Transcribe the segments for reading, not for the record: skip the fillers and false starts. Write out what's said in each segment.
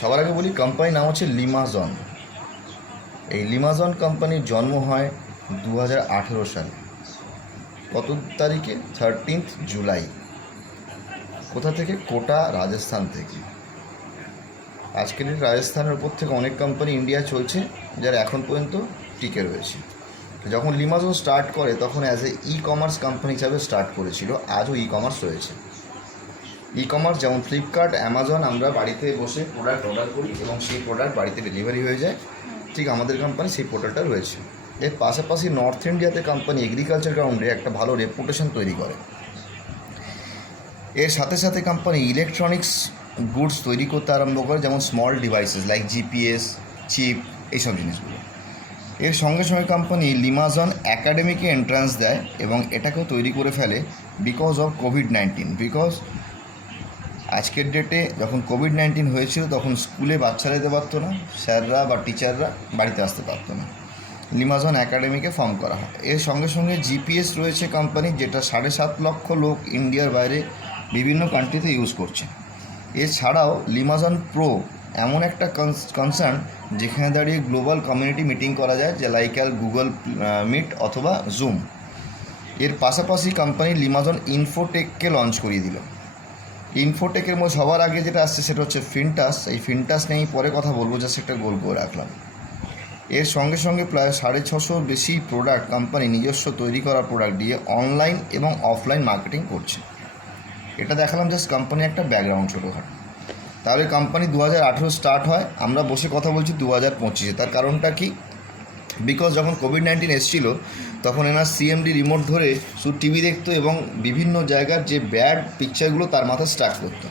সবার আগে বলি কোম্পানির নাম হচ্ছে লিমাজন। এই লিমাজন কোম্পানির জন্ম হয় 2018 সালে। কত তারিখে? 13 জুলাই। কোথা থেকে? কোটা, রাজস্থান থেকে। আজকের রাজস্থানের উপর থেকে অনেক কোম্পানি ইন্ডিয়া চলছে, যারা এখন পর্যন্ত টিকে রয়েছে। যখন লিমাজন স্টার্ট করে তখন as a e commerce company হিসাবে স্টার্ট করেছিল। আজও ই কমার্স রয়েছে। ই কমার্স যেমন ফ্লিপকার্ট, অ্যামাজন, আমরা বাড়িতে বসে প্রোডাক্ট অর্ডার করি এবং সেই প্রোডাক্ট বাড়িতে ডেলিভারি হয়ে যায়, ঠিক আমাদের কোম্পানি সেই পোর্টালটা রয়েছে। এর পাশাপাশি নর্থ ইন্ডিয়াতে কোম্পানি এগ্রিকালচার গ্রাউন্ডে একটা ভালো রেপুটেশন তৈরি করে। এর সাথে সাথে কোম্পানি ইলেকট্রনিক্স গুডস তৈরি করতে আরম্ভ করে, যেমন small devices like GPS, chip, এইসব জিনিসগুলো। এর সঙ্গে সঙ্গে কোম্পানি লিমাজন একাডেমিকে এন্ট্রান্স দেয় এবং এটাকেও তৈরি করে ফেলে বিকজ অফ কোভিড-19। বিকজ আজকের ডেটে যখন কোভিড-19 হয়েছিল তখন স্কুলে বাচ্চারা যেতে পারতো না, স্যাররা বা টিচাররা বাড়িতে আসতে পারতো না। লিমাজন একাডেমিকে ফর্ম করা হয়। এর সঙ্গে সঙ্গে জিপিএস রয়েছে কোম্পানি, যেটা 7.5 লক্ষ লোক ইন্ডিয়ার বাইরে বিভিন্ন কান্ট্রিতে ইউজ করছে। এছাড়াও লিমাজন প্রো এমন একটা কনসার্ন যেখানে দাঁড়িয়ে গ্লোবাল কমিউনিটি মিটিং করা যায়, যে লাইক গুগল মিট অথবা জুম। এর পাশাপাশি কোম্পানি লিমাজন ইনফোটেককে লঞ্চ করিয়ে দিল। ইনফোটেকের মধ্যে সবার আগে যেটা আসছে সেটা হচ্ছে ফিনটাস। এই ফিনটাস নিয়ে পরে কথা বলবো, জাস্ট একটা গোল করে রাখলাম। এর সঙ্গে সঙ্গে প্রায় 650 বেশি প্রোডাক্ট কোম্পানি নিজস্ব তৈরি করা প্রোডাক্ট দিয়ে অনলাইন এবং অফলাইন মার্কেটিং করছে। এটা দেখালাম জাস্ট কোম্পানি একটা ব্যাকগ্রাউন্ড ছোটোখাটো। তাহলে কোম্পানি 2018 স্টার্ট হয়, আমরা বসে কথা বলছি 2025-এ। তার কারণটা কি? বিকজ যখন কোভিড-19 এসেছিলো তখন এনার সিএমডি রিমোট ধরে শুধু টিভি দেখতো এবং বিভিন্ন জায়গার যে ব্যাড পিকচারগুলো তার মাথায় স্টার্ট করতো।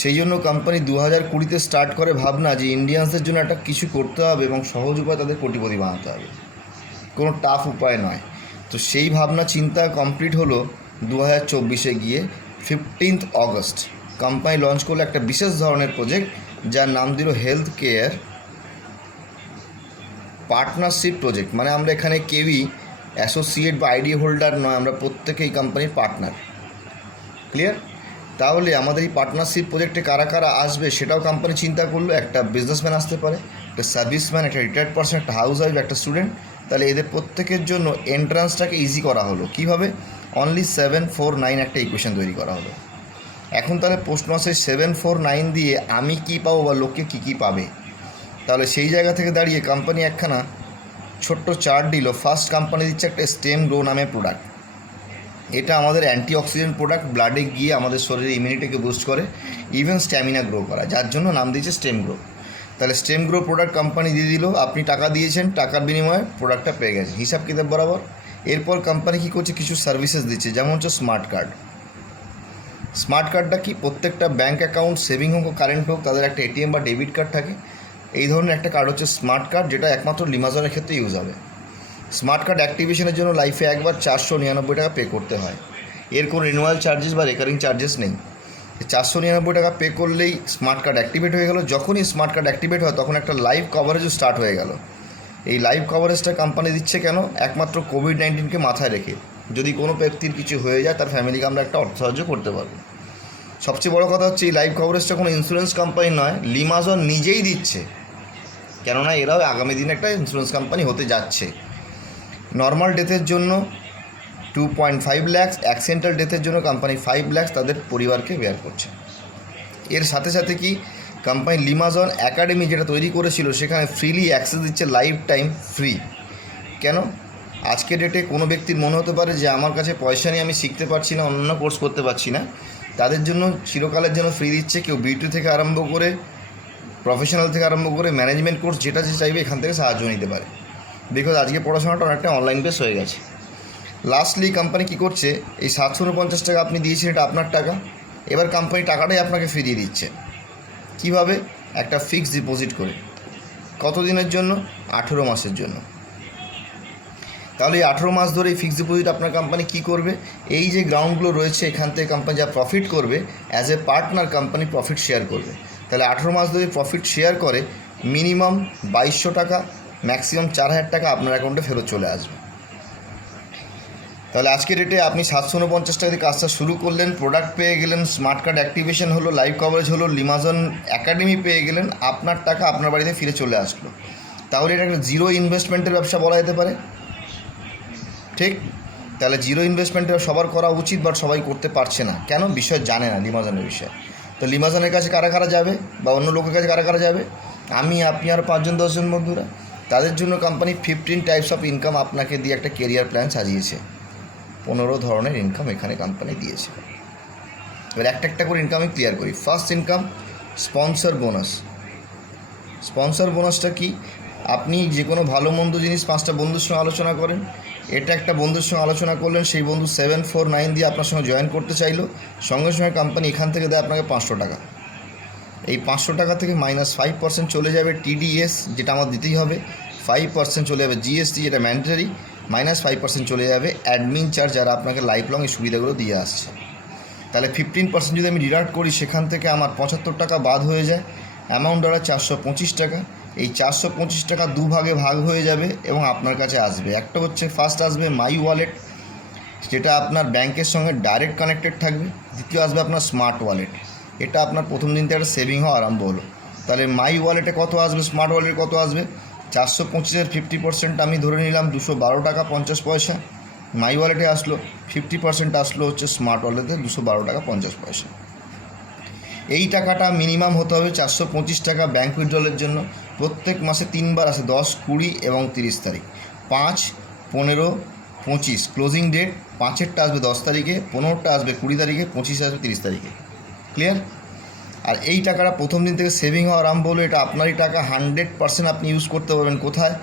সেই জন্য কোম্পানি 2020-তে স্টার্ট করে ভাবনা যে ইন্ডিয়ানসদের জন্য একটা কিছু করতে হবে এবং সহজ উপায় তাদের কোটিপতি বানাতে হবে, কোনো টাফ উপায় নয়। তো সেই ভাবনা চিন্তা কমপ্লিট হলো 2024-এ গিয়ে। 15 অগস্ট কোম্পানি লঞ্চ করলো একটা বিশেষ ধরনের প্রজেক্ট, যার নাম দিল হেলথ কেয়ার পার্টনারশিপ প্রজেক্ট। মানে আমরা এখানে কেউই অ্যাসোসিয়েট বা আইডি হোল্ডার নয়, আমরা প্রত্যেকেই কোম্পানির পার্টনার। ক্লিয়ার? তাহলে আমাদের এই পার্টনারশিপ প্রজেক্টে কারা কারা আসবে সেটাও কোম্পানি চিন্তা করলো। একটা বিজনেসম্যান আসতে পারে, একটা সার্ভিসম্যান, একটা রিটায়ার্ড পারসন, একটা হাউস ওয়াইফ, একটা স্টুডেন্ট। তাহলে এদের প্রত্যেকের জন্য এন্ট্রান্সটাকে ইজি করা হলো। কীভাবে? অনলি 749 একটা ইকুয়েশন তৈরি করা হলো। এখন তাহলে প্রশ্ন আসে 749 দিয়ে আমি কী পাবো বা লোকে কী কী পাবে? তাহলে সেই জায়গা থেকে দাঁড়িয়ে কোম্পানি একখানা ছোট্ট চার্ট দিল। ফার্স্ট কোম্পানি দিচ্ছে একটা স্টেম গ্রো নামে প্রোডাক্ট। এটা আমাদের অ্যান্টিঅক্সিডেন্ট প্রোডাক্ট, ব্লাডে গিয়ে আমাদের শরীরের ইমিউনিটিকে বুস্ট করে, ইভেন স্ট্যামিনা গ্রো করা, যার জন্য নাম দিয়েছে স্টেম গ্রো। তাহলে স্টেম গ্রো প্রোডাক্ট কোম্পানি দিয়ে দিল, আপনি টাকা দিয়েছেন, টাকার বিনিময়ে প্রোডাক্টটা পেয়ে গেছেন, হিসাব কিতাব বরাবর। এরপর কোম্পানি কী করছে? কিছু সার্ভিসেস দিচ্ছে, যেমন হচ্ছে স্মার্ট কার্ড। স্মার্ট কার্ডটা কি? প্রত্যেকটা ব্যাঙ্ক অ্যাকাউন্ট, সেভিং হোক কারেন্ট হোক, তাদের একটা এটিএম বা ডেবিট কার্ড থাকে। এই ধরনের একটা কার্ড হচ্ছে স্মার্ট কার্ড, যেটা একমাত্র লিমাজনের ক্ষেত্রে ইউজ হবে। স্মার্ট কার্ড অ্যাক্টিভেশনের জন্য লাইফে একবার 499 টাকা পে করতে হয়। এর কোনো রিনিউয়াল চার্জেস বা রেকারিং চার্জেস নেই। 499 টাকা পে করলেই স্মার্ট কার্ড অ্যাক্টিভেট হয়ে গেল। যখনই স্মার্ট কার্ড অ্যাক্টিভেট হয় তখন একটা লাইভ কভারেজও স্টার্ট হয়ে গেল। এই লাইভ কভারেজটা কোম্পানি দিচ্ছে কেন? একমাত্র কোভিড-19কে মাথায় রেখে যদি কোনো ব্যক্তির কিছু হয়ে যায় তার ফ্যামিলিকে আমরা একটা অর্থ সাহায্য করতে পারবো। সবচেয়ে বড় কথা হচ্ছে এই লাইভ কভারেজটা কোনো ইন্স্যুরেন্স কোম্পানি নয়, লিমাজন নিজেই দিচ্ছে। কেননা এরাও আগামী দিনে একটা ইন্স্যুরেন্স কোম্পানি হতে যাচ্ছে। নর্মাল ডেথের জন্য 2.5 লাখ, অ্যাক্সিডেন্টাল ডেথের জন্য কোম্পানি 5 লাখ তাদের পরিবারকে বেয়ার করছে। এর সাথে সাথে কি কোম্পানি লিমাজন একাডেমি যেটা তৈরি করেছিল সেখানে ফ্রিলি অ্যাক্সেস দিচ্ছে, লাইফ টাইম ফ্রি। কেন? আজকের ডেটে কোনো ব্যক্তির মনে হতে পারে যে আমার কাছে পয়সা নেই, আমি শিখতে পারছি না, অন্য কোর্স করতে পারছি না, তাদের জন্য চিরকালের জন্য ফ্রি দিচ্ছে। কেউ বিউটি থেকে আরম্ভ করে প্রফেশনাল থেকে আরম্ভ করে ম্যানেজমেন্ট কোর্স যেটা যে চাইবে এখান থেকে সাহায্য নিতে পারে। বিকজ আজকে পড়াশোনাটা অনেকটা অনলাইন বেস হয়ে গেছে। লাস্টলি কোম্পানি কী করছে? এই 750 টাকা আপনি দিয়েছেন, এটা আপনার টাকা। এবার কোম্পানি টাকাটাই আপনাকে ফিরিয়ে দিচ্ছে। কিভাবে? একটা ফিক্সড ডিপোজিট করে। কত দিনের জন্য? 18 মাসের জন্য। তাহলে এই 18 মাস ধরে এই ফিক্সড ডিপোজিট আপনার কোম্পানি কী করবে? এই যে গ্রাউন্ডগুলো রয়েছে এখান থেকে কোম্পানি যা প্রফিট করবে, as a partner company profit share করবে। তাহলে 18 মাস ধরে প্রফিট শেয়ার করে মিনিমাম 2200 টাকা, ম্যাক্সিমাম 4000 টাকা আপনার অ্যাকাউন্টে ফেরত চলে আসবে। তাহলে আজকের ডেটে আপনি 749 টাকা দিয়ে কাজটা শুরু করলেন, প্রোডাক্ট পেয়ে গেলেন, স্মার্ট কার্ড অ্যাক্টিভেশন হলো, লাইভ কভারেজ হলো, লিমাজন একাডেমি পেয়ে গেলেন, আপনার টাকা আপনার বাড়িতে ফিরে চলে আসলো। তাহলে এটা একটা জিরো ইনভেস্টমেন্টের ব্যবসা বলা যেতে পারে, ঠিক? তাহলে জিরো ইনভেস্টমেন্টে সবার করা উচিত, বাট সবাই করতে পারছে না। কেন? বিষয় জানে না লিমাজনের বিষয়ে। তো লিমাজনের কাছে কারা কারা যাবে বা অন্য লোকের কাছে কারা কারা যাবে? আমি, আপনি আর 5-10 জন বন্ধুরা। তাদের জন্য কোম্পানি 15 টাইপস অফ ইনকাম আপনাকে দিয়ে একটা কেরিয়ার প্ল্যান সাজিয়েছে। 15 ধরনের ইনকাম এখানে কোম্পানি দিয়েছে। এবার একটা একটা করে ইনকাম আমি ক্লিয়ার করি। First income, sponsor bonus. Sponsor বোনাসটা কি? আপনি যে কোনো ভালো মন্দ জিনিস 5টা বন্ধুর সঙ্গে আলোচনা করেন, এটা একটা বন্ধুর সঙ্গে আলোচনা করলেন, সেই বন্ধু 749 দিয়ে আপনার সঙ্গে জয়েন করতে চাইলো, সঙ্গে সঙ্গে কোম্পানি এখান থেকে দেয় আপনাকে 500 টাকা। এই 500 টাকা থেকে -5% চলে যাবে টিডিএস, যেটা আমার দিতেই হবে, 5% চলে যাবে জিএসটি, যেটা ম্যান্ডেটারি, -5% চলে যাবে অ্যাডমিন চার্জ, যারা আপনাকে লাইফ লং এই সুবিধাগুলো দিয়ে আসছে। তাহলে 15% যদি আমি ডিডাক্ট করি, সেখান থেকে আমার 75 টাকা বাদ হয়ে যায়, অ্যামাউন্ট দ্বারা 425 টাকা। এই 425 টাকা দুভাগে ভাগ হয়ে যাবে এবং আপনার কাছে আসবে। একটা হচ্ছে ফার্স্ট আসবে মাই ওয়ালেট, যেটা আপনার ব্যাংকের সঙ্গে ডাইরেক্ট কানেক্টেড থাকবে। দ্বিতীয় আসবে আপনার স্মার্ট ওয়ালেট, এটা আপনার প্রথম দিন থেকে একটা সেভিং হওয়া আরম্ভ হলো। তাহলে মাই ওয়ালেটে কত আসবে, স্মার্ট ওয়ালেটে কত আসবে? 425-এর 50% আমি ধরে নিলাম 212 টাকা 50 পয়সা। মাই ওয়ালেটে আসলো, 50% আসলো হচ্ছে স্মার্ট ওয়ালেটে 212 টাকা 50 পয়সা। এই টাকাটা মিনিমাম হতে হবে 425 টাকা ব্যাঙ্ক উইথড্রলের জন্য। প্রত্যেক মাসে 3বার আসে, 10, 20 এবং 30 তারিখ। 5, 15, 25 ক্লোজিং ডেট। 5-এরটা আসবে 10 তারিখে, 15টা আসবে 20 তারিখে, 25 আসবে 30 তারিখে। ক্লিয়ার? আর এই টাকাটা প্রথম দিন থেকে সেভিং হওয়া আরম্ভ হলো। এটা আপনারই টাকা, 100% আপনি ইউজ করতে পারবেন। কোথায়?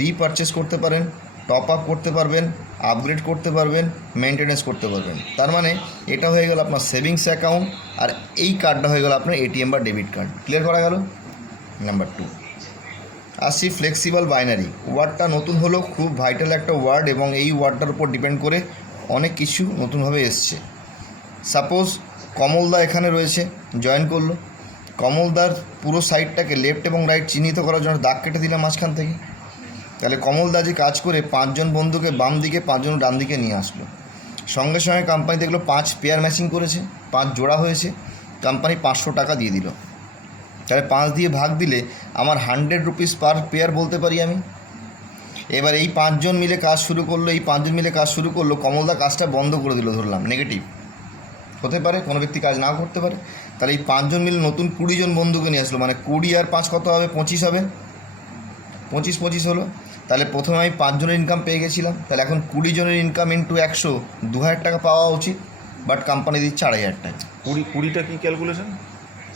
রিপারচেস করতে পারেন, টপ আপ করতে পারবেন, আপগ্রেড করতে পারবেন, মেনটেনেন্স করতে পারবেন। তার মানে এটা হয়ে গেল আপনার সেভিংস অ্যাকাউন্ট, আর এই কার্ডটা হয়ে গেল আপনার এটিএম বা ডেবিট কার্ড। ক্লিয়ার করা গেল? নাম্বার 2 আসছি ফ্লেক্সিবল বাইনারি। ওয়ার্ডটা নতুন হলো, খুব ভাইটাল একটা ওয়ার্ড, এবং এই ওয়ার্ডটার উপর ডিপেন্ড করে অনেক কিছু নতুনভাবে এসছে। সাপোজ কমলদা এখানে রয়েছে, জয়েন করলো। কমলদার পুরো সাইডটাকে লেফট এবং রাইট চিহ্নিত করার জন্য দাগ কেটে দিলাম মাঝখান থেকে। তাহলে কমলদা যে কাজ করে 5 জন বন্ধুকে বাম দিকে, 5 জন ডান দিকে নিয়ে আসলো। সঙ্গে সঙ্গে কোম্পানি দেখলো 5 পেয়ার ম্যাচিং করেছে, 5 জোড়া হয়েছে, কোম্পানি 500 টাকা দিয়ে দিল। তাহলে 5 দিয়ে ভাগ দিলে আমার 100 রুপিস পার পেয়ার বলতে পারি আমি। এবার এই 5 জন মিলে কাজ শুরু করলো, এই 5 জন মিলে কাজ শুরু করলো, কমলদা কাজটা বন্ধ করে দিল, ধরলাম নেগেটিভ হতে পারে, কোনো ব্যক্তি কাজ নাও করতে পারে। তাহলে এই 5 জন মিলে নতুন 20 জন বন্ধুকে নিয়ে আসলো, মানে 20 আর 5 কত হবে? 25 হবে। 25 হলো। তাহলে প্রথমে আমি 5 জনের ইনকাম পেয়ে গেছিলাম। তাহলে এখন 20 জনের ইনকাম ইন্টু 100, 2000 টাকা পাওয়া উচিত, বাট কোম্পানি দিচ্ছে 2500 টাকা। 20টা কি ক্যালকুলেশন?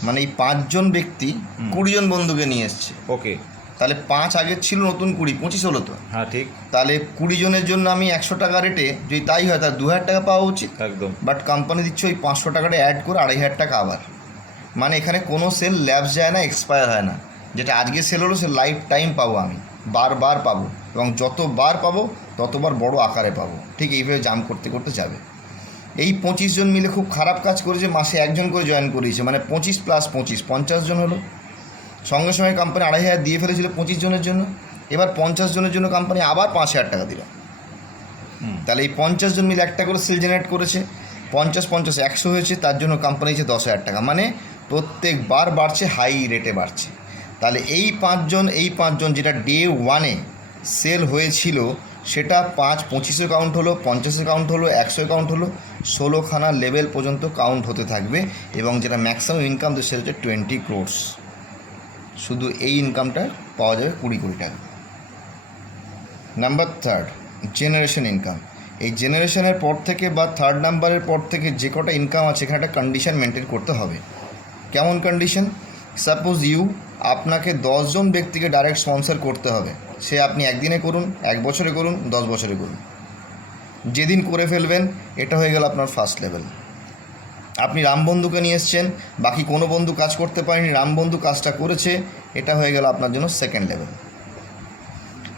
মানে এই 5 জন ব্যক্তি 20 জন বন্ধুকে নিয়ে এসছে। ওকে, তাহলে 5 আগের ছিল, নতুন 20, 25 হলো তো। হ্যাঁ ঠিক। তাহলে 20 জনের জন্য আমি 100 টাকা রেটে, যদি তাই হয় তাহলে 2000 টাকা পাওয়া উচিত, একদম। বাট কোম্পানি দিচ্ছে ওই 500 টাকাটা অ্যাড করে 2500 টাকা আবার। মানে এখানে কোনো সেল ল্যাপস যায় না, এক্সপায়ার হয় না। যেটা আজকে সেল হলো সে লাইফ টাইম পাবো, আমি বারবার পাবো, এবং যতবার পাবো ততবার বড় আকারে পাবো। ঠিক এইভাবে জাম্প করতে করতে যাবে। এই 25 জন মিলে খুব খারাপ কাজ করেছে, মাসে 1 জন করে জয়েন করিয়েছে, মানে 25 + 25 50 জন হলো। সঙ্গে সঙ্গে কোম্পানি 2500 দিয়ে ফেলেছিল 25 জনের জন্য। এবার 50 জনের জন্য কোম্পানি আবার 5000 টাকা দিল। তাহলে এই 50 জন মিলে একটা করে সেল জেনারেট করেছে, 50 50 100 হয়েছে, তার জন্য কোম্পানি দিচ্ছে 10,000 টাকা। মানে প্রত্যেকবার বাড়ছে, হাই রেটে বাড়ছে। তাহলে এই 5 জন যেটা ডে 1-এ সেল হয়েছিল, সেটা 5 25-এ কাউন্ট হলো, 50-এ কাউন্ট হলো, 100-এ কাউন্ট হলো, 16খানা লেভেল পর্যন্ত কাউন্ট হতে থাকবে। এবং যেটা ম্যাক্সিমাম ইনকাম সেটা হচ্ছে 20 crores। শুধু এই ইনকামটা পাওয়া যাবে 20 কোটি টাকা। Number 3 generation income. এই জেনারেশনের পর থেকে বা 3rd নাম্বারের পর থেকে যে কটা ইনকাম আছে, এখানে একটা কন্ডিশন মেনটেন করতে হবে। কেমন কন্ডিশন? সাপোজ আপনাকে 10 জন ব্যক্তিকে ডাইরেক্ট স্পন্সর করতে হবে। সে আপনি একদিনে করুন, 1 বছরে করুন, 10 বছরে করুন, যেদিন করে ফেলবেন এটা হয়ে গেল আপনার ফার্স্ট লেভেল। আপনি রামবন্ধুকে নিয়ে এসছেন, বাকি কোনো বন্ধু কাজ করতে পারেনি, রামবন্ধু কাজটা করেছে, এটা হয়ে গেল আপনার জন্য সেকেন্ড লেভেল।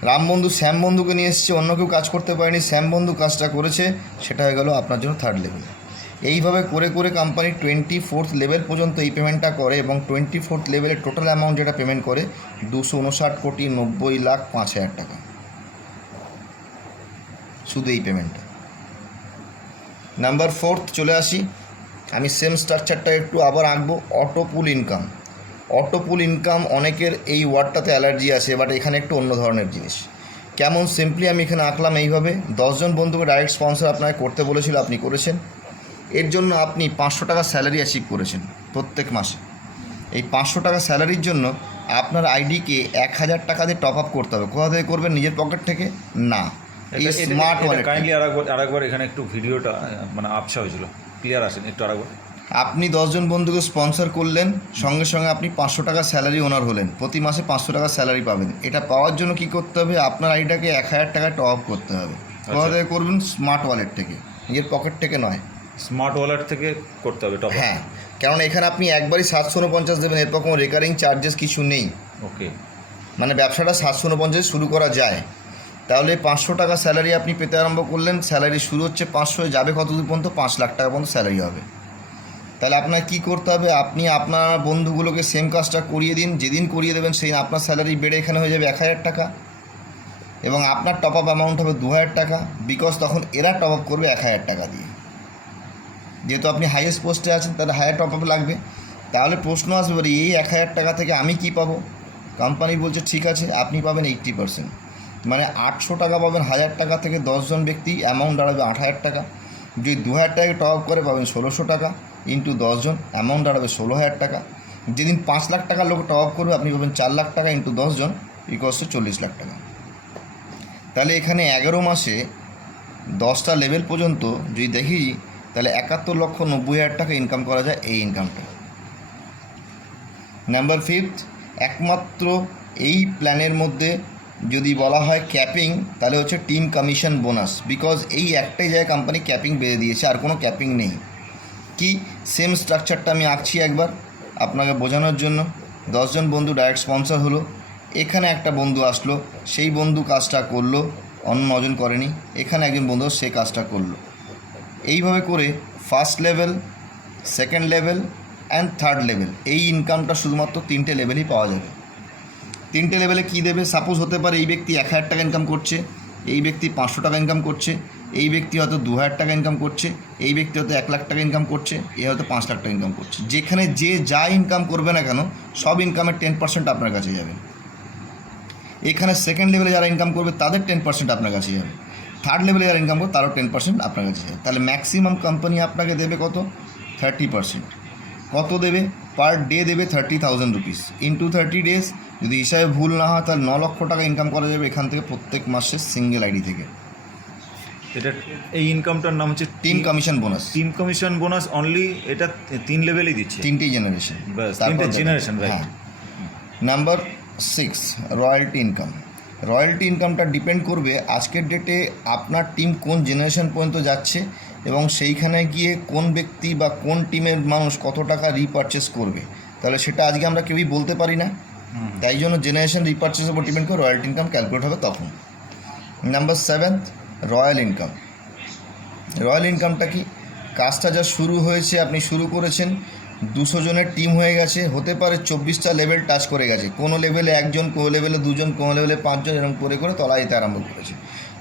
রামবন্ধু শ্যামবন্ধুকে নিয়ে এসছে, অন্য কেউ কাজ করতে পারেনি, শ্যামবন্ধু কাজটা করেছে, সেটা হয়ে গেল আপনার জন্য 3rd লেভেল। এইভাবে করে করে কোম্পানি 24th লেভেল পর্যন্ত এই পেমেন্টটা করে, এবং 24th লেভেলের টোটাল অ্যামাউন্ট যেটা পেমেন্ট করে 259,90,05,000 টাকা, শুধু এই পেমেন্টটা। নাম্বার 4 চলে আসি, আমি সেম স্ট্রাকচারটা একটু আবার আঁকবো। অটো পুল ইনকাম। অটো পুল ইনকাম অনেকের এই ওয়ার্ডটাতে অ্যালার্জি আছে, বাট এখানে একটু অন্য ধরনের জিনিস। কেমন সিম্পলি আমি এখানে আঁকলাম এইভাবে, 10 জন বন্ধুকে ডাইরেক্ট স্পন্সর আপনাকে করতে বলেছিল, আপনি করেছেন। এর জন্য আপনি 500 টাকা স্যালারি অ্যাচিভ করেছেন প্রত্যেক মাসে। এই 500 টাকা স্যালারির জন্য আপনার আইডিকে 1000 টাকা দিয়ে টপ আপ করতে হবে। কোথা থেকে করবেন? নিজের পকেট থেকে না, এই স্মার্ট ওয়ালেট। কাইন্ডলি আরেকবার এখানে একটু ভিডিওটা মানে আবছা হয়েছিল, ক্লিয়ার আসেন একটু আরেকবার। আপনি 10 জন বন্ধুকে স্পন্সর করলেন, সঙ্গে সঙ্গে আপনি 500 টাকা স্যালারি ওনার হলেন, প্রতি মাসে 500 টাকা স্যালারি পাবেন। এটা পাওয়ার জন্য কি করতে হবে? আপনার আইডিটাকে 1000 টাকা টপ আপ করতে হবে। কোথা থেকে করবেন? স্মার্ট ওয়ালেট থেকে, নিজের পকেট থেকে নয়। স্মার্ট ওয়ালেট থেকে করতে হবে টপ। হ্যাঁ, কারণ এখানে আপনি একবারই 749 দেবেন, এরপর কোনো রেকারিং চার্জেস কিছু নেই। ওকে, মানে ব্যবসাটা 749 শুরু করা যায়। তাহলে 500 টাকা স্যালারি আপনি পেতে আরম্ভ করলেন, স্যালারি শুরু হচ্ছে 500, যাবে কত দূর পর্যন্ত? 5 লাখ টাকা পর্যন্ত স্যালারি হবে। তাহলে আপনার কী করতে হবে? আপনি আপনার বন্ধুগুলোকে সেম কাজটা করিয়ে দিন, যেদিন করিয়ে দেবেন সেই আপনার স্যালারি বেড়ে এখানে হয়ে যাবে 1000 টাকা, এবং আপনার টপ আপ অ্যামাউন্ট হবে 2000 টাকা, বিকজ তখন এরা টপ আপ করবে 1000 টাকা দিয়ে। যেহেতু আপনি হাইয়েস্ট পোস্টে আছেন, তাহলে হায়ার টপ আপ লাগবে। তাহলে প্রশ্ন আসবে, বলি এই 1000 টাকা থেকে আমি কি পাবো? কোম্পানি বলছে ঠিক আছে, আপনি পাবেন 80%, মানে 800 টাকা পাবেন। 1000 টাকা থেকে 10 জন ব্যক্তি, অ্যামাউন্ট দাঁড়াবে 8000 টাকা। যদি 2000 টাকাকে টপ আপ করে পাবেন 1600 টাকা, ইন্টু 10 জন, অ্যামাউন্ট দাঁড়াবে 16000 টাকা। যেদিন 5 লাখ টাকার লোক টপ আপ করবে, আপনি পাবেন 4 লাখ টাকা, ইন্টু 10 জন, ইকুয়ালস টু 40 লাখ টাকা। তাহলে এখানে 11 মাসে 10টা লেভেল পর্যন্ত যদি দেখি, তাহলে 71,90,000 টাকা ইনকাম করা যায় এই ইনকামটা। নাম্বার 5, একমাত্র এই প্ল্যানের মধ্যে যদি বলা হয় ক্যাপিং, তাহলে হচ্ছে টিম কমিশন বোনাস। বিকজ এই একটাই জায়গায় কোম্পানি ক্যাপিং বেঁধে দিয়েছে, আর কোনো ক্যাপিং নেই। কি সেম স্ট্রাকচারটা আমি আঁকছি একবার আপনাকে বোঝানোর জন্য। 10 জন বন্ধু ডাইরেক্ট স্পন্সর হলো, এখানে একটা বন্ধু আসলো, সেই বন্ধু কাজটা করলো, অন্য 9 জন করেনি, এখানে একজন বন্ধু সে কাজটা করলো। এইভাবে করে first level, second level and third level, এই ইনকামটা শুধুমাত্র 3টে লেভেলই পাওয়া যাবে। 3টে লেভেলে কী দেবে? সাপোজ হতে পারে এই ব্যক্তি 1000 টাকা ইনকাম করছে, এই ব্যক্তি 500 টাকা ইনকাম করছে, এই ব্যক্তি হয়তো 2000 টাকা ইনকাম করছে, এই ব্যক্তি হয়তো 1 লাখ টাকা ইনকাম করছে, এ হয়তো 5 লাখ টাকা ইনকাম করছে। যেখানে যে যা ইনকাম করবে না কেন, সব ইনকামের 10% আপনার কাছে যাবে। এখানে সেকেন্ড লেভেলে যারা ইনকাম করবে তাদের 10% আপনার কাছে যাবে, থার্ড লেভেলে যারা ইনকাম করবে তারও 10% আপনার কাছে যাবে। তাহলে ম্যাক্সিমাম কোম্পানি আপনাকে দেবে কত? 30%। কত দেবে? পার ডে দেবে 30,000 রুপিস, ইন্টু 30 ডেজ। যদি হিসাবে ভুল না হয়, তাহলে 9 লক্ষ টাকা ইনকাম করা যাবে এখান থেকে প্রত্যেক মাসে সিঙ্গেল আইডি থেকে। এটা এই ইনকামটার নাম হচ্ছে team commission bonus. Team commission bonus only, এটা 3 লেভেলেই দিচ্ছে, 3টে জেনারেশন। ব্যাস 3টে জেনারেশন, রাইট। হ্যাঁ। Number 6, royalty income. রয়্যালটি ইনকামটা ডিপেন্ড করবে আজকের ডেটে আপনার টিম কোন জেনারেশন পর্যন্ত যাচ্ছে, এবং সেইখানে গিয়ে কোন ব্যক্তি বা কোন টিমের মানুষ কত টাকা রিপারচেস করবে। তাহলে সেটা আজকে আমরা কেউই বলতে পারি না, তাই জন্য জেনারেশন রিপারচেসের উপর ডিপেন্ড করে রয়্যালটি ইনকাম ক্যালকুলেট হবে তখন। Number 7, royal income. রয়্যাল ইনকামটা কি? কাজটা যা শুরু হয়েছে, আপনি শুরু করেছেন, 200 জনের টিম হয়ে গেছে, হতে পারে 24টা লেভেল টাচ করে গেছে, কোনো লেভেলে 1 জন, কোনো লেভেলে 2 জন, কোনো লেভেলে 5 জন, এরকম করে তলায় যেতে আরম্ভ করেছে।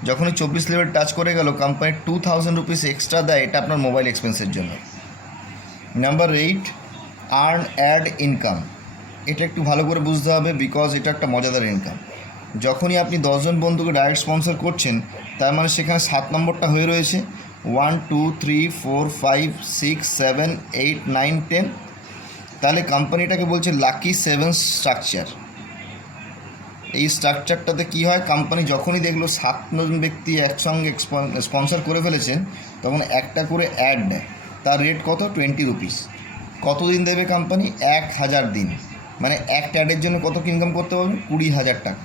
যখনই 24 লেভেল টাচ করে গেল, কোম্পানি 2000 রুপিস এক্সট্রা দেয়, এটা আপনার মোবাইল এক্সপেন্সের জন্য। Number 8, earn add income. এটা একটু ভালো করে বুঝতে হবে, বিকজ এটা একটা মজাদার ইনকাম। যখনই আপনি 10 জন বন্ধুকে ডাইরেক্ট স্পন্সর করছেন, তার মানে সেখানে 7 নম্বরটা হয়ে রয়েছে, 1 2 3 4 5 6 7 8 9 10। তাহলে কোম্পানিটাকে বলছে লাকি 7 স্ট্রাকচার। এই স্ট্রাকচারটাতে কী হয়? কোম্পানি যখনই দেখলো 7 জন ব্যক্তি একসঙ্গে স্পন্সর করে ফেলেছেন, তখন একটা করে অ্যাড দেয়। তার রেট কত? 20 রুপিস। কতদিন দেবে কোম্পানি? 1000 দিন। মানে একটা অ্যাডের জন্য কত ইনকাম করতে পারবেন? 20,000 টাকা।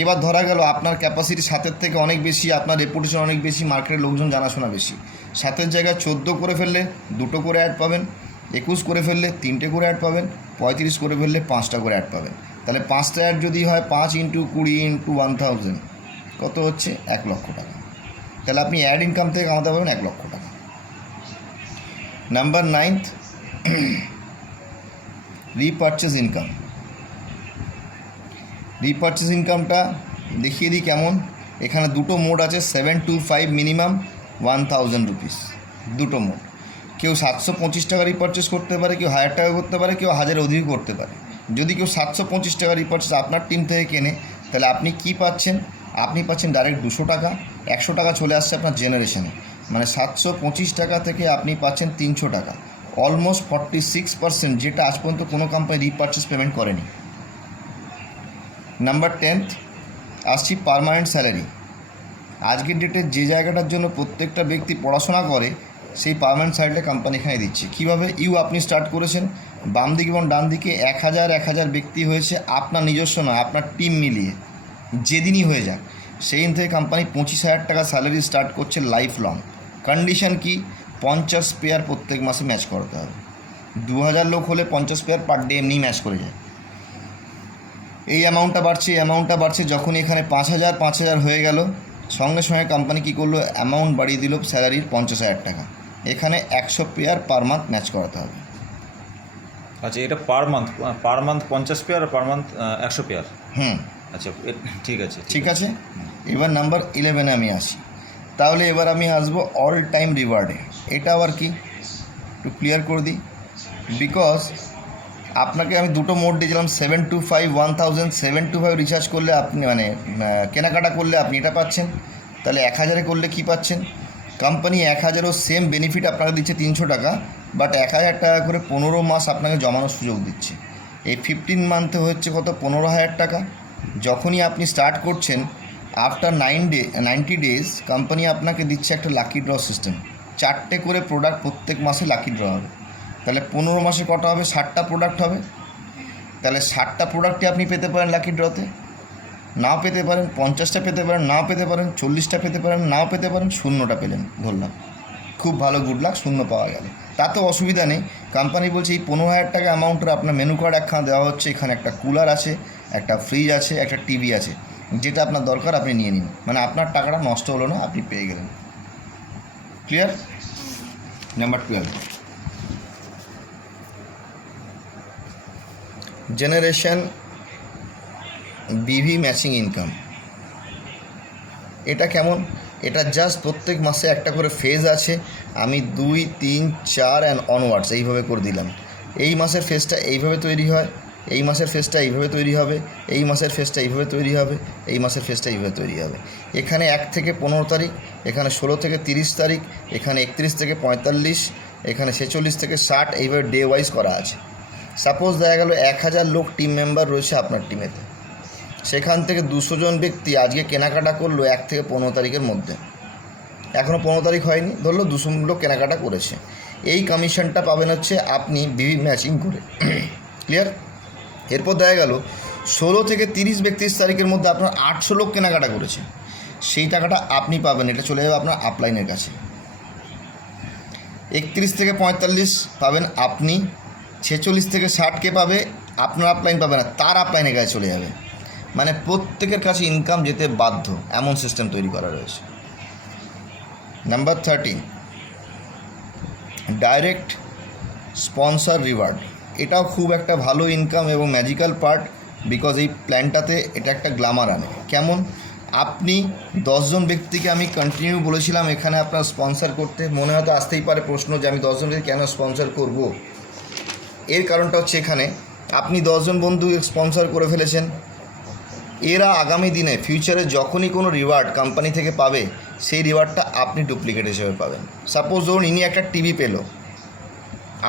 এবার ধরা গেল আপনার ক্যাপাসিটি 7-এর থেকে অনেক বেশি, আপনার রেপুটেশন অনেক বেশি, মার্কেটের লোকজন জানাশোনা বেশি। 7-এর জায়গায় 14 করে ফেললে 2টো করে অ্যাড পাবেন, 21 করে ফেললে 3টে করে অ্যাড পাবেন, 35 করে ফেললে 5টা করে অ্যাড পাবেন। তাহলে 5টা অ্যাড যদি হয় 5 × 20 × 1000, কত হচ্ছে? 1 লক্ষ টাকা। তাহলে আপনি অ্যাড ইনকাম থেকে কামাতে পারবেন 1 লক্ষ টাকা। Number 9, repurchase income. রিপারচেস ইনকামটা দেখিয়ে দিই কেমন। এখানে 2টো মোড আছে, 7 to 5 মিনিমাম 1000 রুপিস, দুটো মোট। কেউ 725 টাকা রিপারচেস করতে পারে, কেউ 1000 টাকা করতে পারে, কেউ 1000 অধিক করতে পারে। যদি কেউ 725 টাকা রিপারচেস আপনার টিম থেকে কেনে, তাহলে আপনি কি পাচ্ছেন? আপনি পাচ্ছেন ডাইরেক্ট 200 টাকা, 100 টাকা চলে আসছে আপনার জেনারেশনে, মানে 725 টাকা থেকে আপনি পাচ্ছেন 300 টাকা, অলমোস্ট 46%, যেটা আজ পর্যন্ত কোনো কোম্পানি রিপারচেস পেমেন্ট করেনি। নাম্বার 10 আসছি পার্মানেন্ট স্যালারি। আজকের ডেটে যে জায়গাটার জন্য প্রত্যেকটা ব্যক্তি পড়াশোনা করে, সেই পার্মানেন্ট স্যালারিটা কোম্পানি এখানে দিচ্ছে। কীভাবে? আপনি স্টার্ট করেছেন, বাম দিকে এবং ডান দিকে 1000 ব্যক্তি হয়েছে, আপনার নিজস্ব নয়, আপনার টিম মিলিয়ে যেদিনই হয়ে যাক, সেই দিন থেকে কোম্পানি 25,000 টাকা স্যালারি স্টার্ট করছে লাইফ লং। কন্ডিশন কি? 50 পেয়ার প্রত্যেক মাসে ম্যাচ করতে হবে। 2000 লোক হলে 50 পেয়ার পার ডে এমনি ম্যাচ করে যায়। এই অ্যামাউন্টটা বাড়ছে, যখন এখানে 5000 হয়ে গেল, সঙ্গে সঙ্গে কোম্পানি কী করলো? অ্যামাউন্ট বাড়িয়ে দিল স্যালারির 50,000 টাকা। এখানে 100 পেয়ার পার মান্থ ম্যাচ করাতে হবে। আচ্ছা, এটা পার মান্থ 50 পেয়ার আর পার মান্থ 100 পেয়ার। আচ্ছা, ঠিক আছে। এবার নাম্বার 11 আমি আসি। তাহলে এবার আমি আসবো অল টাইম রিওয়ার্ডে। এটা আবার কি একটু ক্লিয়ার করে দিই, বিকজ আপনাকে আমি দুটো মোড দিয়েছিলাম, 725 1000, 725 রিচার্জ করলে আপনি মানে কেনাকাটা করলে আপনি এটা পাচ্ছেন। তাহলে 1000 করলে কি পাচ্ছেন? কোম্পানি 1000ও সেম বেনিফিট আপনাকে দিচ্ছে 300 টাকা, বাট 1000 টাকা করে 15 মাস আপনাকে জমানোর সুযোগ দিচ্ছে। এই 15 মান্থে হচ্ছে কত? 15,000 টাকা। যখনই আপনি স্টার্ট করছেন, আফটার 90 ডেজ কোম্পানি আপনাকে দিচ্ছে একটা লাকি ড্র সিস্টেম। 4টে করে প্রোডাক্ট প্রত্যেক মাসে লাকি ড্র হবে। তাহলে 15 মাসে কটা হবে? 60টা প্রোডাক্ট হবে। তাহলে 60টা প্রোডাক্টই আপনি পেতে পারেন লাকি ড্রতে, নাও পেতে পারেন, 50টা পেতে পারেন, নাও পেতে পারেন, 40টা পেতে পারেন, নাও পেতে পারেন, 0টা পেলেন, ধরলাম খুব ভালো, গুড লাক, 0 পাওয়া গেল, তাতে অসুবিধা নেই। কোম্পানি বলছে এই 15,000 টাকা অ্যামাউন্টের আপনার মেনু কার্ড একখানা দেওয়া হচ্ছে, এখানে একটা কুলার আছে, একটা ফ্রিজ আছে, একটা টিভি আছে, যেটা আপনার দরকার আপনি নিয়ে নিন, মানে আপনার টাকাটা নষ্ট হলো না, আপনি পেয়ে গেলেন। ক্লিয়ার? নাম্বার 12 জেনারেশন বিভি ম্যাচিং ইনকাম। এটা কেমন? এটা জাস্ট প্রত্যেক মাসে একটা করে ফেজ আছে, আমি 2, 3, 4 অ্যান্ড অনওয়ার্ডস এইভাবে করে দিলাম। এই মাসের ফেজটা এইভাবে তৈরি হয়, এই মাসের ফেজটা এইভাবে তৈরি হবে, এই মাসের ফেজটা এইভাবে তৈরি হবে, এই মাসের ফেজটা এইভাবে তৈরি হবে। এখানে 1 থেকে 15 তারিখ, এখানে 16 থেকে 30 তারিখ, এখানে 31 থেকে 45, এখানে 46 থেকে 60, এইভাবে ডে ওয়াইজ করা আছে। সাপোজ দেখা গেল 1000 লোক টিম মেম্বার রয়েছে আপনার টিমেতে, সেখান থেকে 200 জন ব্যক্তি আজকে কেনাকাটা করলো 1 থেকে 15 তারিখের মধ্যে, এখনও 15 তারিখ হয়নি, ধরলো 200 লোক কেনাকাটা করেছে। এই কমিশনটা পাবেন হচ্ছে আপনি বিভি ম্যাচিং করে। ক্লিয়ার? এরপর দেখা গেল 16 থেকে 30 31 তারিখের মধ্যে আপনার 800 লোক কেনাকাটা করেছে, সেই টাকাটা আপনি পাবেন, এটা চলে যাবে আপনার আপলাইনের কাছে। 31 থেকে 45 পাবেন আপনি, 46 থেকে 60 পাবে, আপনার আপলাইন পাবে না, তার আপলাইনের কাছে চলে যাবে। মানে প্রত্যেকের কাছে ইনকাম যেতে বাধ্য, এমন সিস্টেম তৈরি করা রয়েছে। Number 13 direct sponsor reward. এটাও খুব একটা ভালো ইনকাম এবং ম্যাজিক্যাল পার্ট, বিকজ এই প্ল্যানটাতে এটা একটা গ্ল্যামার আনে। কেমন? আপনি 10 জন ব্যক্তিকে আমি কন্টিনিউ বলেছিলাম এখানে আপনার স্পন্সর করতে। মনে হয়তো আসতেই পারে প্রশ্ন যে আমি 10 জনকে কেন স্পন্সর করব। এর কারণটা হচ্ছে এখানে আপনি 10 জন বন্ধু স্পন্সর করে ফেলেছেন, এরা আগামী দিনে ফিউচারে যখনই কোনো রিওয়ার্ড কোম্পানি থেকে পাবে, সেই রিওয়ার্ডটা আপনি ডুপ্লিকেট হিসেবে পাবেন। সাপোজ ধরুন ইনি একটা টিভি পেলো,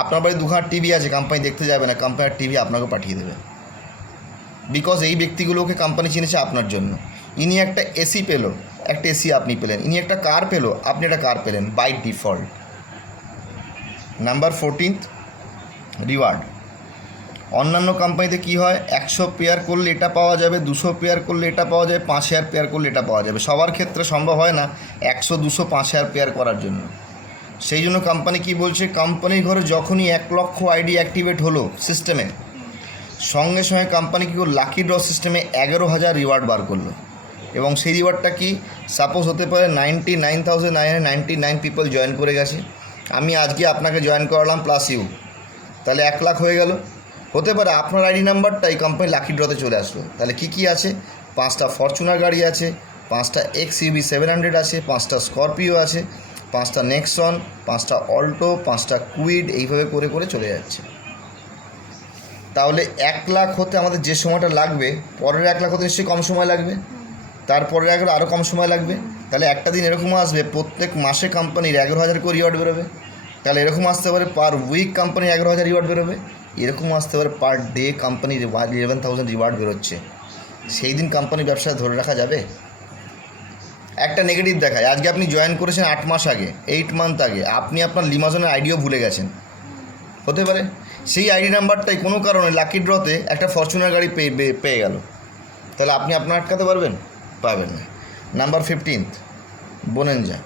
আপনার বাড়ি 2খানা টিভি আছে, কোম্পানি দেখতে যাবে না, কোম্পানির টিভি আপনাকে পাঠিয়ে দেবে, বিকজ এই ব্যক্তিগুলোকে কোম্পানি চিনেছে আপনার জন্য। ইনি একটা এসি পেলো, একটা এসি আপনি পেলেন। ইনি একটা কার পেলো, আপনি একটা কার পেলেন বাই ডিফল্ট। Number 14 reward. অন্যান্য কোম্পানিতে কী হয়? 100 পেয়ার করলে এটা পাওয়া যাবে, 200 পেয়ার করলে এটা পাওয়া যাবে, 5000 পেয়ার করলে এটা পাওয়া যাবে। সবার ক্ষেত্রে সম্ভব হয় না 100, 200, 5000 পেয়ার করার জন্য। সেই জন্য কোম্পানি কী বলছে, কোম্পানির ঘরে যখনই 1 লক্ষ আইডি অ্যাক্টিভেট হলো সিস্টেমে, সঙ্গে সঙ্গে কোম্পানি কী করলো, লাকি ড্র সিস্টেমে 11,000 রিওয়ার্ড বার করলো। এবং সেই রিওয়ার্ডটা কি? সাপোজ হতে পারে 99,999 পিপল জয়েন করে গেছে, আমি আজকে আপনাকে জয়েন করালাম প্লাস ইউ, তাহলে 1 লাখ হয়ে গেল। হতে পারে আপনার আইডি নাম্বারটা এই কোম্পানি লাকি ড্রতে চলে আসলো। তাহলে কী কী আছে? 5টা ফরচুনার গাড়ি আছে, 5টা XUV 700 আছে, 5টা স্করপিও আছে, 5টা নেক্সন, 5টা অল্টো, 5টা কুইড, এইভাবে করে করে চলে যাচ্ছে। তাহলে 1 লাখ হতে আমাদের যে সময়টা লাগবে, পরের 1 লাখ হতে নিশ্চয়ই কম সময় লাগবে, তারপরের 1 লাখ আরও কম সময় লাগবে। তাহলে একটা দিন এরকম আসবে প্রত্যেক মাসে কোম্পানির 11,000 করে রিওয়ার্ড বেরোবে। তাহলে এরকম আসতে পারে পার উইক কোম্পানির 11,000 রিওয়ার্ড বেরোবে, এরকম আসতে পারে পার ডে কোম্পানির 11,000 রিওয়ার্ড বেরোচ্ছে। সেই দিন কোম্পানি ব্যবসা ধরে রাখা যাবে? একটা নেগেটিভ দেখায়, আজকে আপনি জয়েন করেছেন 8 মাস আগে, 8 মান্থ আগে, আপনি আপনার লিমাজনের আইডিও ভুলে গেছেন, হতে পারে সেই আইডি নাম্বারটাই কোনো কারণে লাকি ড্রতে একটা ফরচুনার গাড়ি পেয়ে গেল, তাহলে আপনি আপনার আটকাতে পারবেন? পারবেন না। নাম্বার 15 বোনেঞ্জা।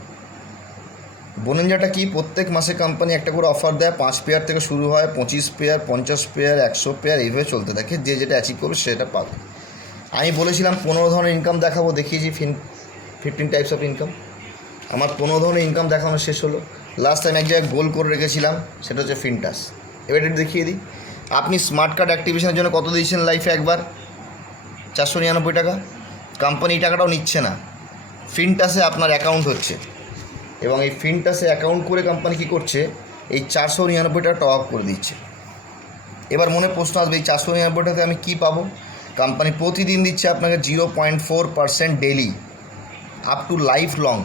বোনেঞ্জাটা কি? প্রত্যেক মাসে কোম্পানি একটা করে অফার দেয়, 5 পেয়ার থেকে শুরু হয়, 25 পেয়ার, 50 পেয়ার, 100 পেয়ার, এইভাবে চলতে থাকে। যে যেটা অ্যাচিভ করবে সেটা পাবে। আমি বলেছিলাম 15 ধরনের ইনকাম দেখাবো, দেখিয়েছি 15 টাইপস অফ ইনকাম। আমার 15 ধরনের ইনকাম দেখানো শেষ হলো। লাস্ট টাইম এক জায়গায় গোল করে রেখেছিলাম, সেটা হচ্ছে ফিনটাস। এবার এটা দেখিয়ে দিই। আপনি স্মার্ট কার্ড অ্যাক্টিভেশনের জন্য কত দিয়েছেন লাইফে? একবার 499 টাকা। কোম্পানি এই টাকাটাও নিচ্ছে না, ফিনটাসে আপনার অ্যাকাউন্ট হচ্ছে, এবং এই ফিনটাসে অ্যাকাউন্ট করে কোম্পানি কী করছে, এই 499 টাকা টপ আপ করে দিচ্ছে। এবার মনে প্রশ্ন আসবে, এই 499 টাকাতে আমি কী পাবো? কোম্পানি প্রতিদিন দিচ্ছে আপনাকে 0.4% daily, up to life long.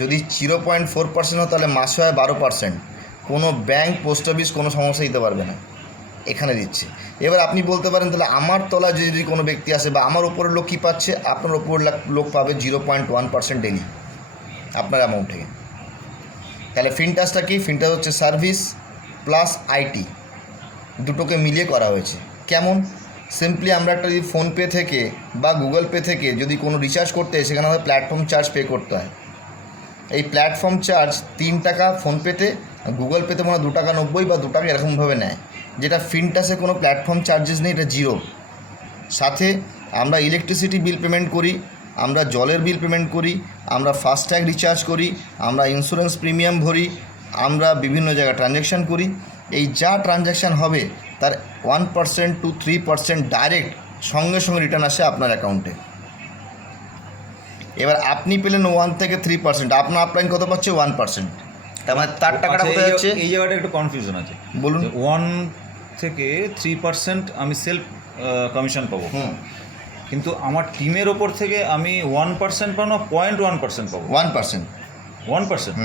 যদি 0.4% হয় তাহলে মাসে হয় 12%। কোনো ব্যাংক, পোস্ট অফিস কোনো সমস্যা দিতে পারবে না, এখানে দিচ্ছে। এবার আপনি বলতে পারেন, তাহলে আমার তলায় যদি কোনো ব্যক্তি আসে বা আমার ওপরের লোক কী পাচ্ছে? আপনার ওপরের লোক পাবে 0.1% ডেলি আপনার অ্যামাউন্ট থেকে। তাহলে ফিনটাসটা কি? ফিনটাস হচ্ছে সার্ভিস প্লাস আইটি, দুটোকে মিলিয়ে করা হয়েছে। কেমন? সিম্পলি আমরা একটা যদি ফোনপে থেকে বা গুগল পে থেকে যদি কোনো রিচার্জ করতে হয়, সেখানে আমাদের প্ল্যাটফর্ম চার্জ পে করতে হয়। এই প্ল্যাটফর্ম চার্জ 3 টাকা ফোনপেতে, গুগল পেতে মনে হয় 2 টাকা 90 বা 2 টাকা এরকমভাবে নেয়। যেটা ফিনটাসে কোনো প্ল্যাটফর্ম চার্জেস নেই, এটা জিরো। সাথে আমরা ইলেকট্রিসিটি বিল পেমেন্ট করি, আমরা জলের বিল পেমেন্ট করি, আমরা ফাস্ট্যাগ রিচার্জ করি, আমরা ইন্স্যুরেন্স প্রিমিয়াম ভরি, আমরা বিভিন্ন জায়গায় ট্রানজ্যাকশান করি। এই যা ট্রানজ্যাকশান হবে তার 1% to 3% ডাইরেক্ট সঙ্গে সঙ্গে রিটার্ন আসে আপনার অ্যাকাউন্টে। এবার আপনি পেলেন 1 থেকে 3%, আপনার আপলাইন কত পাচ্ছে? 1%। তার মানে তার টাকাটা কোথায় যাচ্ছে? এই জায়গাটা একটু কনফিউশন আছে। বলুন। 1 থেকে 3% আমি সেলফ কমিশন পাবো, কিন্তু আমার টিমের ওপর থেকে আমি 1% পাবো না 0.1% পাবো? 1%। 1%?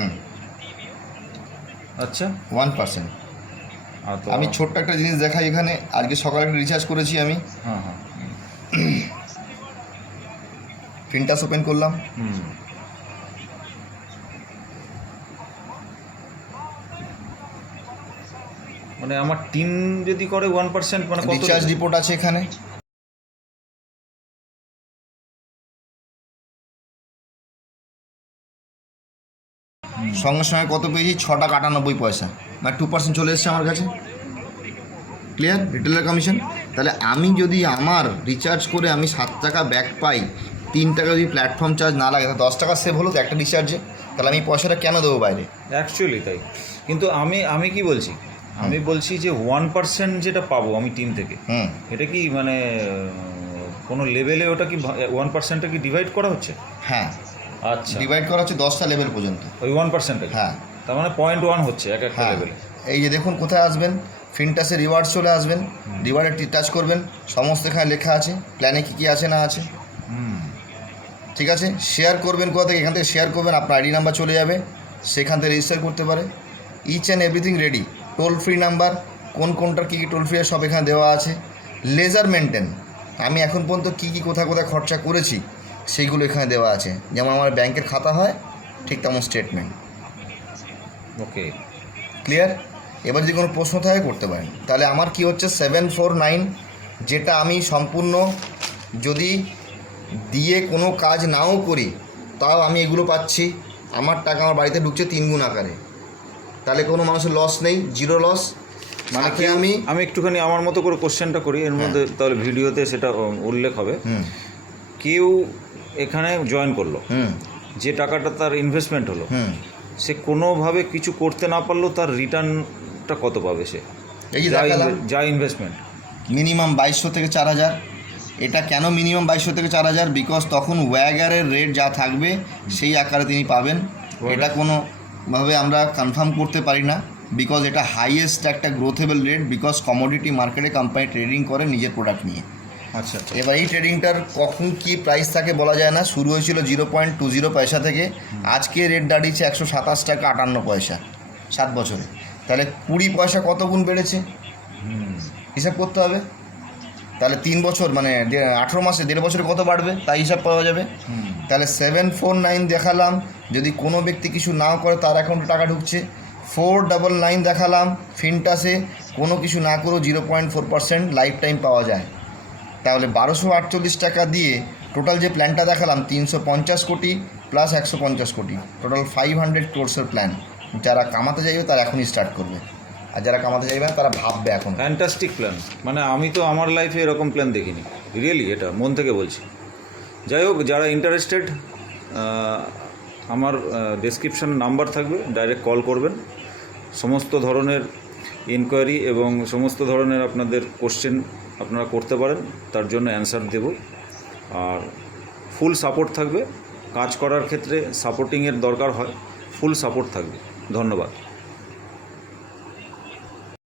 আচ্ছা, 1%। আমি ছোট্ট একটা জিনিস দেখাই এখানে। আজকে সকালে একটা রিচার্জ করেছি আমি, হ্যাঁ হ্যাঁ, ফিনটাস ওপেন করলাম, মানে আমার টিম যদি করে 1%, মানে কত? রিচার্জ রিপোর্ট আছে এখানে, সঙ্গে সঙ্গে কত পেয়েছি? 6 টাকা 98 পয়সা, মানে 2% চলে এসছে আমার কাছে। ক্লিয়ার? Retailer commission. তাহলে আমি যদি আমার রিচার্জ করে আমি 7 টাকা ব্যাক পাই, 3 টাকা যদি প্ল্যাটফর্ম চার্জ না লাগে, তাহলে 10 টাকা সেভ হলো তো একটা রিচার্জে। তাহলে আমি পয়সাটা কেন দেবো বাইরে? অ্যাকচুয়ালি তাই, কিন্তু আমি কি বলছি, আমি বলছি যে 1% যেটা পাবো আমি টিম থেকে, এটা কি মানে কোনো লেভেলে ওটা কি 1%টা কি ডিভাইড করা হচ্ছে? হ্যাঁ, আচ্ছা, ডিভাইড করা হচ্ছে 10টা লেভেল পর্যন্ত। ওই 1%? হ্যাঁ, তার মানে 0.1 হচ্ছে এক একটা হ্যাঁ। লেভেলে। এই যে দেখুন, কোথায় আসবেন? ফিনটাসে রিওয়ার্ড চলে আসবেন, রিওয়ার্ডে টাচ করবেন, সমস্ত এখানে লেখা আছে, প্ল্যানে কী কী আছে না আছে। ঠিক আছে, শেয়ার করবেন কোথা থেকে? এখান থেকে শেয়ার করবেন, আপনার আইডি নাম্বার চলে যাবে, সেখান থেকে রেজিস্টার করতে পারে। Each and everything ready. Toll free number, কোনটার কী কী টোল ফ্রি সব এখানে দেওয়া আছে। লেজার মেনটেন, আমি এখন পর্যন্ত কী কী কোথায় কোথায় খরচা করেছি সেইগুলো এখানে দেওয়া আছে। যেমন আমার ব্যাংকের খাতা হয় ঠিক তেমন স্টেটমেন্ট। ওকে, ক্লিয়ার? এবার যদি কোনো প্রশ্ন থাকে করতে পারেন। তাহলে আমার কি হচ্ছে 749, যেটা আমি সম্পূর্ণ যদি দিয়ে কোনো কাজ নাও করি তাও আমি এগুলো পাচ্ছি। আমার টাকা আমার বাড়িতে ঢুকছে 3 গুণ আকারে। তাহলে কোনো মানুষের লস নেই, জিরো লস। মানে কি আমি একটুখানি আমার মতো করে কোশ্চেনটা করি, এর মধ্যে তাহলে ভিডিওতে সেটা উল্লেখ হবে। কেউ এখানে জয়েন করলো, যে টাকাটা তার ইনভেস্টমেন্ট হলো, সে কোনোভাবে কিছু করতে না পারলেও তার রিটার্নটা কত পাবে? সে এই যে যা ইনভেস্টমেন্ট মিনিমাম 2200 থেকে 4000। এটা কেন মিনিমাম 2200 থেকে 4000? বিকজ তখন ওয়াগারের রেট যা থাকবে সেই আকারে তিনি পাবেন। এটা কোনোভাবে আমরা কনফার্ম করতে পারি না, বিকজ এটা হাইয়েস্ট একটা গ্রোথেবল রেট, বিকজ কমোডিটি মার্কেটে কোম্পানি ট্রেডিং করে নিজের প্রোডাক্ট নিয়ে। আচ্ছা এবার এই ট্রেডিংটার কখন কি প্রাইস থাকে বলা যায় না। শুরু হয়েছিল 0.20 পয়সা থেকে, আজকে রেট দাঁড়িয়েছে 127 টাকা 58 পয়সা 7 বছরে। তাহলে 20 পয়সা কত গুণ বেড়েছে হিসাব করতে হবে। তাহলে 3 বছর মানে 18 মাসে 1.5 বছরে কত বাড়বে তাই হিসাব পাওয়া যাবে। তাহলে 749 দেখালাম, যদি কোনো ব্যক্তি কিছু নাও করে তার অ্যাকাউন্টে টাকা ঢুকছে। 499 দেখালাম ফিনটাসে, কোনো কিছু না করেও 0.4% লাইফ টাইম পাওয়া যায়। তাহলে 1248 টাকা দিয়ে টোটাল যে প্ল্যানটা দেখালাম 350 কোটি প্লাস 150 কোটি, টোটাল 500 ক্রোর্সের প্ল্যান। যারা কামাতে চাইবে তারা এখনই স্টার্ট করবে, আর যারা কামাতে চাইবে না তারা ভাববে এখন। ফ্যান্টাস্টিক প্ল্যান, মানে আমি তো আমার লাইফে এরকম প্ল্যান দেখিনি, রিয়েলি, এটা মন থেকে বলছি। যাই হোক, যারা ইন্টারেস্টেড, আমার ডেসক্রিপশন নাম্বার থাকবে, ডাইরেক্ট কল করবেন। সমস্ত ধরনের ইনকোয়ারি এবং সমস্ত ধরনের আপনাদের কোশ্চেন আপনারা করতে পারেন, তার জন্য অ্যান্সার দেব। আর ফুল সাপোর্ট থাকবে, কাজ করার ক্ষেত্রে সাপোর্টিংয়ের দরকার হয়, ফুল সাপোর্ট থাকবে। ধন্যবাদ।